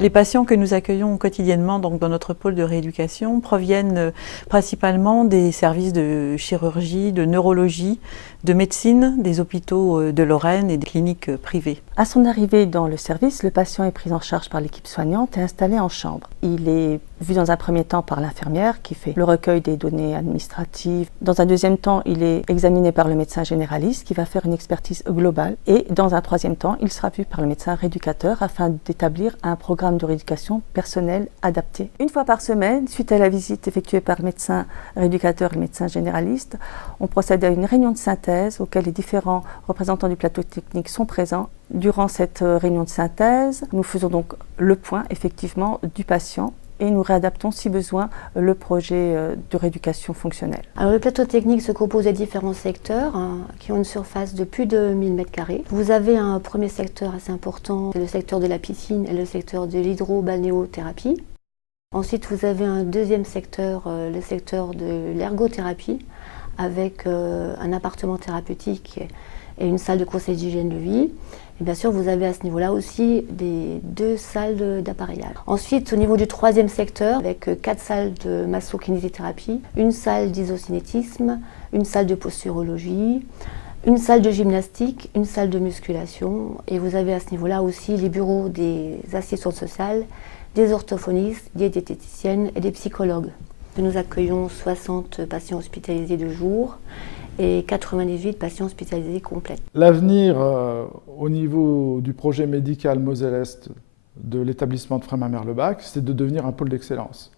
Les patients que nous accueillons quotidiennement donc, dans notre pôle de rééducation proviennent principalement des services de chirurgie, de neurologie, de médecine, des hôpitaux de Lorraine et des cliniques privées. À son arrivée dans le service, le patient est pris en charge par l'équipe soignante et installé en chambre. Il est vu dans un premier temps par l'infirmière qui fait le recueil des données administratives. Dans un deuxième temps, il est examiné par le médecin généraliste qui va faire une expertise globale. Et dans un troisième temps, il sera vu par le médecin rééducateur afin d'établir un programme de rééducation personnel adapté. Une fois par semaine, suite à la visite effectuée par le médecin rééducateur et le médecin généraliste, on procède à une réunion de synthèse auquel les différents représentants du plateau technique sont présents. Durant cette réunion de synthèse, nous faisons donc le point effectivement du patient et nous réadaptons si besoin le projet de rééducation fonctionnelle. Alors, le plateau technique se compose de différents secteurs qui ont une surface de plus de 1000 m². Vous avez un premier secteur assez important, c'est le secteur de la piscine et le secteur de l'hydrobalnéothérapie. Ensuite, vous avez un deuxième secteur, le secteur de l'ergothérapie, avec un appartement thérapeutique et une salle de conseil d'hygiène de vie. Et bien sûr, vous avez à ce niveau-là aussi deux salles d'appareillage. Ensuite, au niveau du troisième secteur, avec 4 salles de massokinésithérapie, une salle d'isocinétisme, une salle de posturologie, une salle de gymnastique, une salle de musculation. Et vous avez à ce niveau-là aussi les bureaux des assistantes sociales, des orthophonistes, des diététiciennes et des psychologues. Nous accueillons 60 patients hospitalisés de jour et 98 patients hospitalisés complets. L'avenir au niveau du projet médical Moselle-Est de l'établissement de Frémin-Merlebach, c'est de devenir un pôle d'excellence.